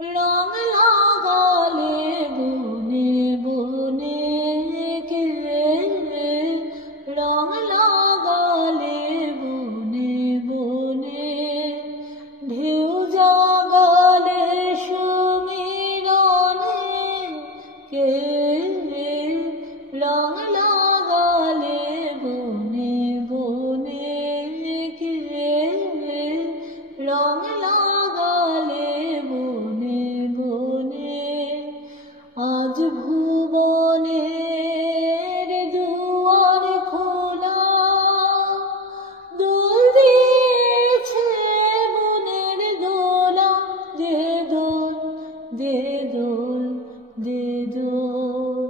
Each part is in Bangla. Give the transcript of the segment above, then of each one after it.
রং লাগালে বনে বনে কে রং লাগালে বনে বনে ঢেউ জাগালে সুমিরনে কে রং লাগালে বনে বনে কে রং লাগালে বনে বনে আজ ভুবনের দুয়ার খোলা দোল দিয়েছে মনের দোলা দে দোল দে দোল দে দোল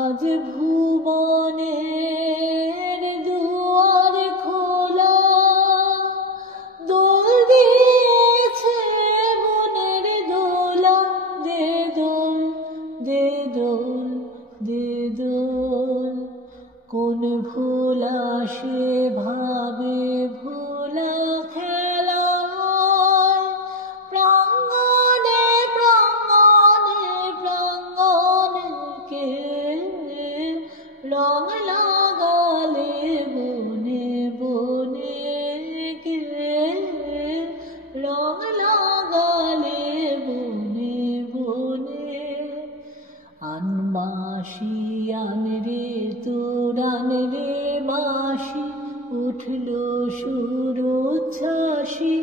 আজ ভুবনের দুয়ার খোলা দোল দিয়েছে মনের দোলা দে দোল দে দোল দে দোল কোন ভোলা সে ভাবে ভোলা খেলা প্রাঙ্গণে প্রাঙ্গণে প্রাঙ্গণে কে রং লাগালে বনে বনে কে রং লাগালে বনে বনে আনবাসি আন রে তোর আন রে বাসি উঠলো সুর উচ্ছ্বাসী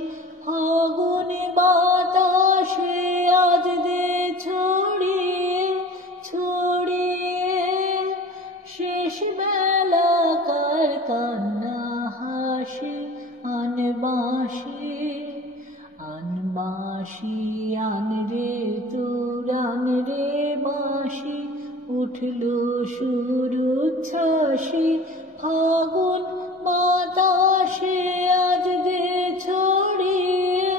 ফাগুনে বাতাসে আজ দে ছড়িয়ে ছড়িয়ে শেষ বেলাকার কান্না হাসি আনবাসি আনবাসি আন রে তোর আন রে বাসি উঠলো সুর উচ্ছ্বাসী ফাগুন বাতাসে আজ দে ছড়িয়ে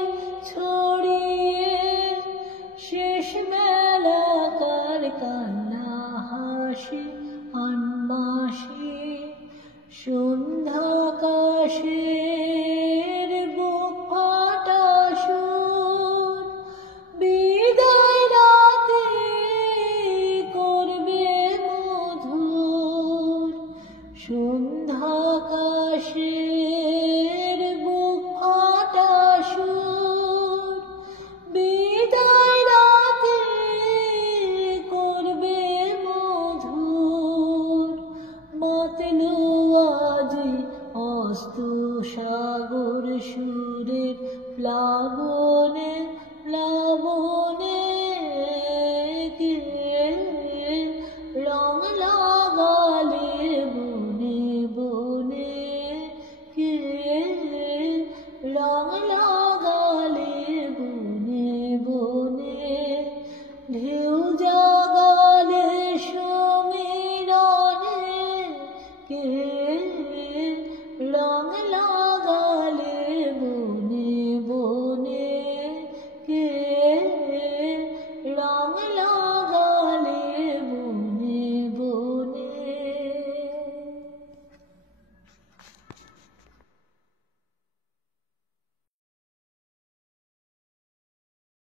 ছড়িয়ে শেষ বেলাকার কান্না হাসি আনবাসি সন্ধ্যাকাশের বুক ফাটা সুর বিদায় রাতে করবে মধুর সন্ধ্যাকাশের বুক ফাটা সুর বিদায় রাতে করবে মধুর মাতলো আজি অস্ত সাগর সুরের প্লাবনে